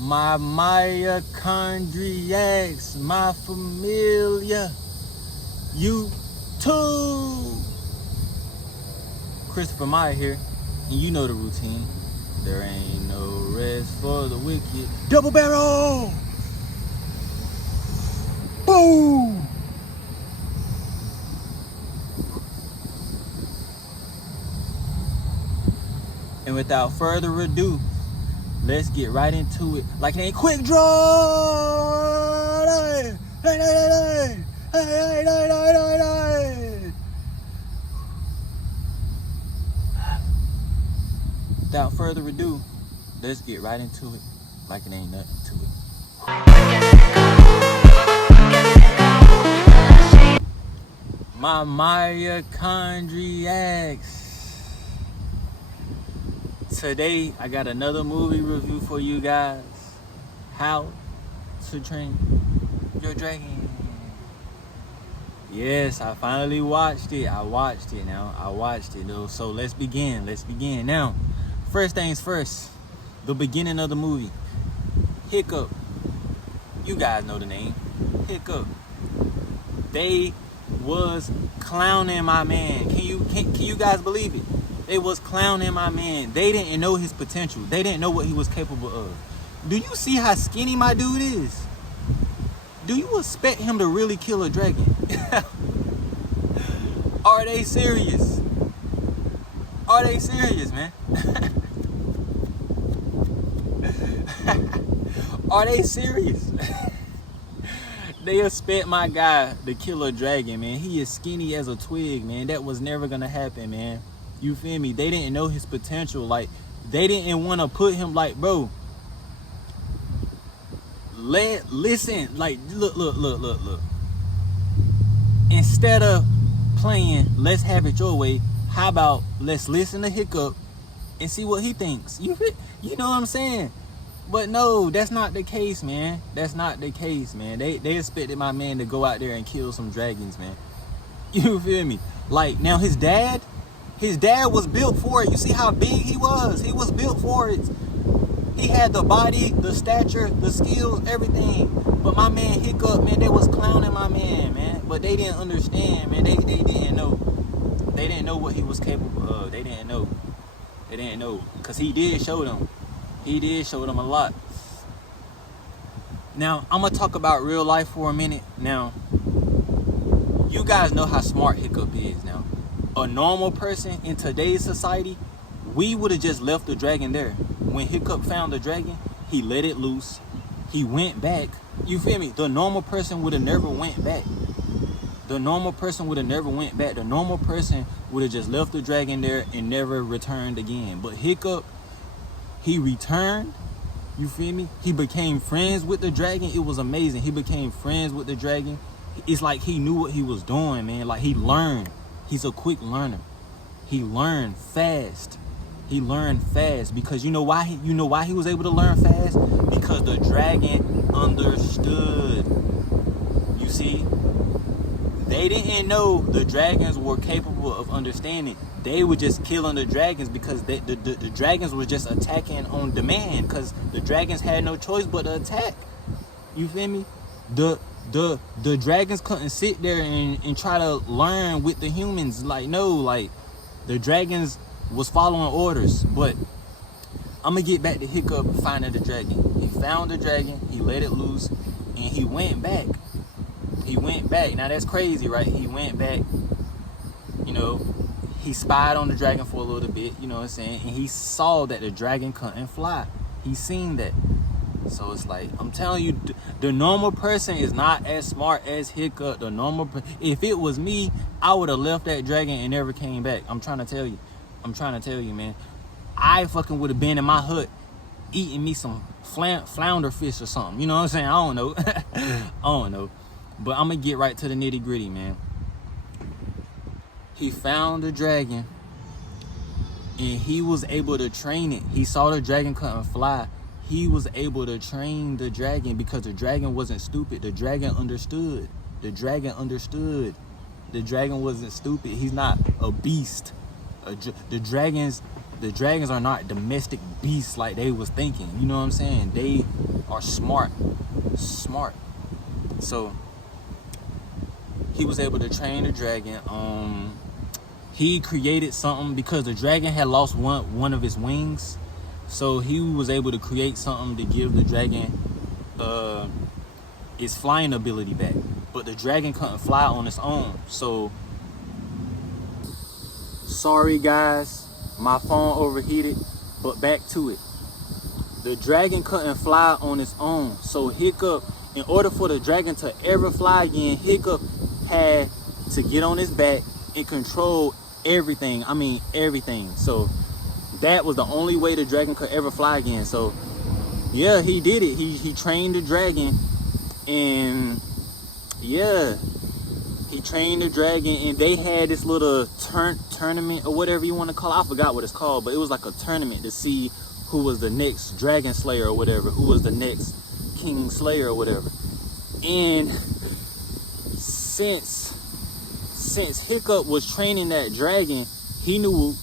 My mitochondriacs, my familia, you too. Christopher Meyer here, and you know the routine. There ain't no rest for the wicked. Double barrel! Boom! And without further ado, let's get right into it. Like it ain't quick draw. Hey, hey, hey, hey, hey, hey, hey, hey. Without further ado, let's get right into it. Like it ain't nothing to it. My mitochondriacs. Today, I got another movie review for you guys. How to Train Your Dragon. Yes, I finally watched it. I watched it though. So let's begin. Now, first things first, the beginning of the movie. Hiccup. You guys know the name. Hiccup. They was clowning my man. Can you guys believe it? They was clowning my man. They didn't know his potential. They didn't know what he was capable of. Do you see how skinny my dude is? Do you expect him to really kill a dragon? Are they serious? Are they serious, man? Are they serious? They expect my guy to kill a dragon, man. He is skinny as a twig, man. That was never gonna happen, man. You feel me? They didn't know his potential. Like, they didn't want to put him, like, bro. Listen, like, look. Instead of playing let's have it your way, how about let's listen to Hiccup and see what he thinks? You know what I'm saying? But no, that's not the case, man. That's not the case, man. They expected my man to go out there and kill some dragons, man. You feel me? Like, now his dad was built for it. You see how big he was? He was built for it. He had the body, the stature, the skills, everything. But my man Hiccup, man, they was clowning my man. But they didn't understand, man. They didn't know. They didn't know what he was capable of. They didn't know. Because he did show them. He did show them a lot. Now, I'm going to talk about real life for a minute. Now, you guys know how smart Hiccup is now. A normal person in today's society, we would have just left the dragon there. When Hiccup found the dragon, he let it loose. He went back. You feel me? The normal person would have never went back. The normal person would have just left the dragon there and never returned again. But Hiccup, he returned. You feel me? He became friends with the dragon. It was amazing. He became friends with the dragon. It's like he knew what he was doing, man. Like, he learned. He's a quick learner. He learned fast. Because you know why he was able to learn fast? Because the dragon understood. You see? They didn't know the dragons were capable of understanding. They were just killing the dragons because the dragons were just attacking on demand, because the dragons had no choice but to attack. You feel me? The dragons couldn't sit there and try to learn with the humans. Like, no, like, the dragons was following orders. But I'm gonna get back to Hiccup finding the dragon. He found the dragon, he let it loose, and he went back. Now that's crazy, right? He went back, you know, he spied on the dragon for a little bit, you know what I'm saying? And he saw that the dragon couldn't fly. He seen that. So it's like, I'm telling you, the normal person is not as smart as Hiccup. If it was me, I would have left that dragon and never came back. I'm trying to tell you, man. I fucking would have been in my hut eating me some flounder fish or something. You know what I'm saying? I don't know. But I'm going to get right to the nitty gritty, man. He found the dragon and he was able to train it. He saw the dragon couldn't fly. He was able to train the dragon because the dragon wasn't stupid. The dragon understood. The dragon wasn't stupid. He's not a beast. The dragons the dragons are not domestic beasts like they was thinking. You know what I'm saying? They are smart. So he was able to train the dragon. He created something because the dragon had lost one of his wings. So he was able to create something to give the dragon its flying ability back. But the dragon couldn't fly on its own. So sorry guys, my phone overheated, but back to it. The dragon couldn't fly on its own. So Hiccup, in order for the dragon to ever fly again, Hiccup had to get on his back and control everything. I mean everything. So that was the only way the dragon could ever fly again. So yeah, he did it. He trained the dragon, and yeah, he trained the dragon, and they had this little tournament or whatever you want to call it. I forgot what it's called, but it was like a tournament to see who was the next dragon slayer or whatever, who was the next king slayer or whatever. And since Hiccup was training that dragon, he knew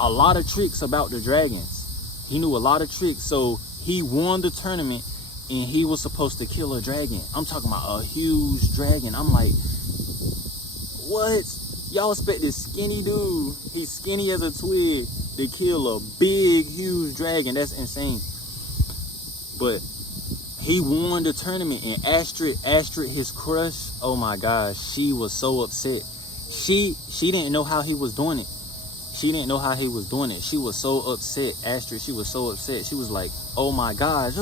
a lot of tricks about the dragons. He knew a lot of tricks. So he won the tournament, and he was supposed to kill a dragon. I'm talking about a huge dragon. I'm like, what? Y'all expect this skinny dude, he's skinny as a twig, to kill a big, huge dragon? That's insane. But he won the tournament, and Astrid, his crush, oh my gosh, she was so upset. She didn't know how he was doing it. She didn't know how he was doing it. She was so upset. Astrid, she was so upset. She was like, oh my gosh, you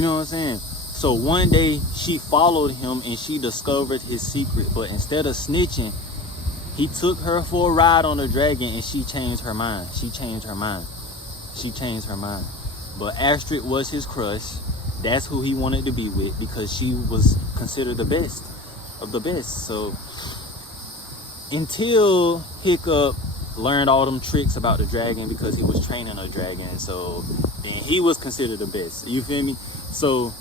know what I'm saying? So one day she followed him and she discovered his secret. But instead of snitching, he took her for a ride on the dragon, and she changed her mind. She changed her mind. But Astrid was his crush. That's who he wanted to be with, because she was considered the best of the best. So until Hiccup learned all them tricks about the dragon, because he was training a dragon, so then he was considered the best. You feel me? So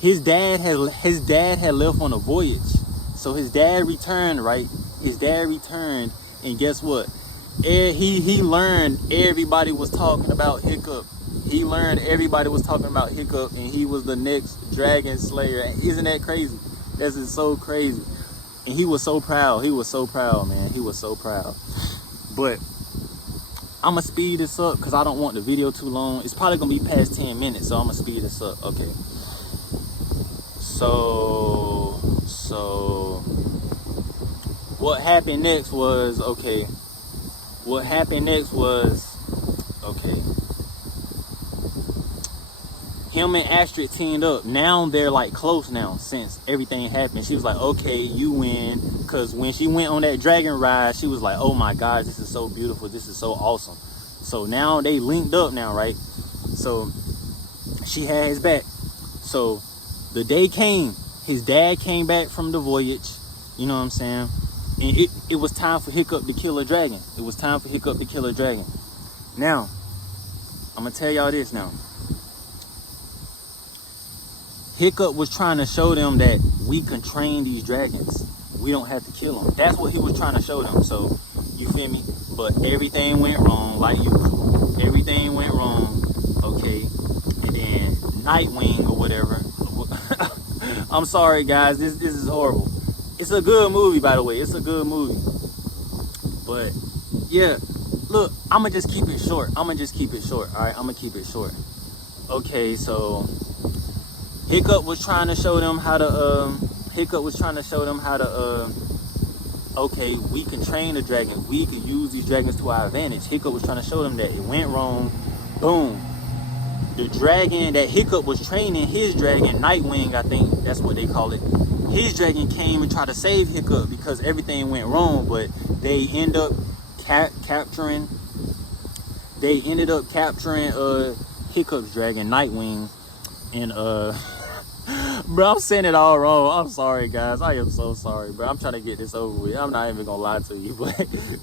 his dad had left on a voyage. So his dad returned, right? His dad returned, and guess what? He learned everybody was talking about Hiccup. He learned everybody was talking about Hiccup, and he was the next dragon slayer. Isn't that crazy? This is so crazy. And he was so proud. He was so proud, man. He was so proud. But I'm going to speed this up because I don't want the video too long. It's probably going to be past 10 minutes, so I'm going to speed this up. Okay. So what happened next was, okay. Him and Astrid teamed up. Now they're like close now, since everything happened. She was like, okay, you win. Because when she went on that dragon ride, she was like, oh my gosh, this is so beautiful. This is so awesome. So now they linked up now, right? So she had his back. So the day came. His dad came back from the voyage. You know what I'm saying? And it was time for Hiccup to kill a dragon. It was time for Hiccup to kill a dragon. Now, I'm going to tell y'all this now. Hiccup was trying to show them that we can train these dragons. We don't have to kill them. That's what he was trying to show them. So, you feel me? But everything went wrong, like usual. Everything went wrong. Okay. And then Nightwing or whatever. I'm sorry, guys. This is horrible. It's a good movie, by the way. It's a good movie. But, yeah. Look, I'm going to just keep it short. All right? I'm going to keep it short. Okay, so Hiccup was trying to show them how to, okay, we can train the dragon. We can use these dragons to our advantage. Hiccup was trying to show them that. It went wrong. Boom. The dragon that Hiccup was training, his dragon, Nightwing, I think that's what they call it. His dragon came and tried to save Hiccup because everything went wrong, but they end up capturing Hiccup's dragon, Nightwing, and bro, I'm saying it all wrong. I'm sorry, guys. I am so sorry, bro. I'm trying to get this over with. I'm not even gonna lie to you, but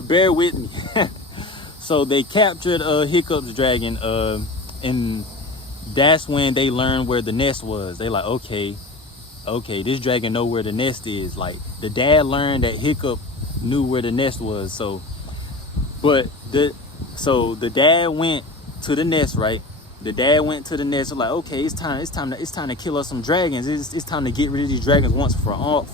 bear with me. So they captured Hiccup's dragon, and that's when they learned where the nest was. They like, okay, this dragon know where the nest is. Like, the dad learned that Hiccup knew where the nest was. So But the dad went to the nest, right? The dad went to the nest, like, okay, it's time to kill us some dragons. It's time to get rid of these dragons once for all.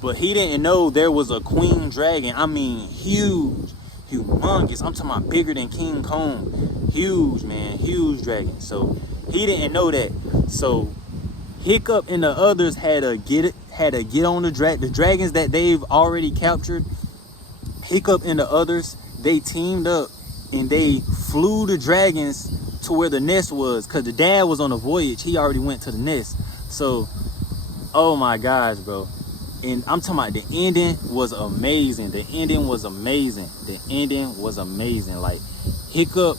But he didn't know there was a queen dragon. I mean, huge, humongous. I'm talking about bigger than King Kong. Huge, man, huge dragon. So he didn't know that. So Hiccup and the others had to get on the dragons that they've already captured. Hiccup and the others, they teamed up and they flew the dragons to where the nest was, because the dad was on a voyage. He already went to the nest. So, oh my gosh, bro. And I'm talking about the ending was amazing. The ending was amazing. Like, Hiccup,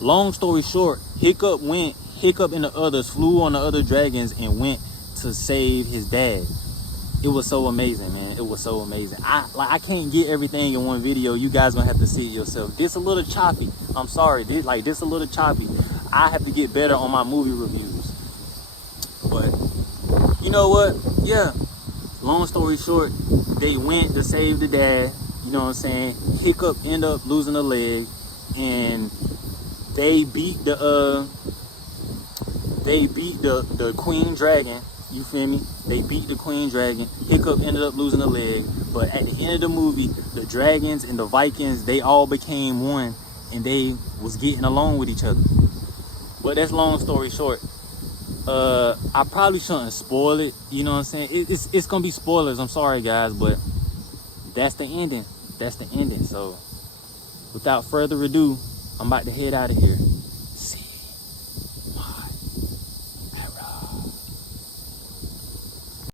long story short, Hiccup and the others flew on the other dragons and went to save his dad. It was so amazing, man. It was so amazing. I can't get everything in one video. You guys gonna have to see it yourself. This a little choppy. I'm sorry. This a little choppy. I have to get better on my movie reviews. But you know what? Yeah. Long story short, they went to save the dad. You know what I'm saying? Hiccup ended up losing a leg, and they beat the queen dragon. You feel me? They beat the queen dragon. Hiccup ended up losing a leg. But at the end of the movie, the dragons and the Vikings, they all became one, and they was getting along with each other. But that's long story short. I probably shouldn't spoil it. You know what I'm saying? It's gonna be spoilers. I'm sorry, guys, but that's the ending. So without further ado, I'm about to head out of here.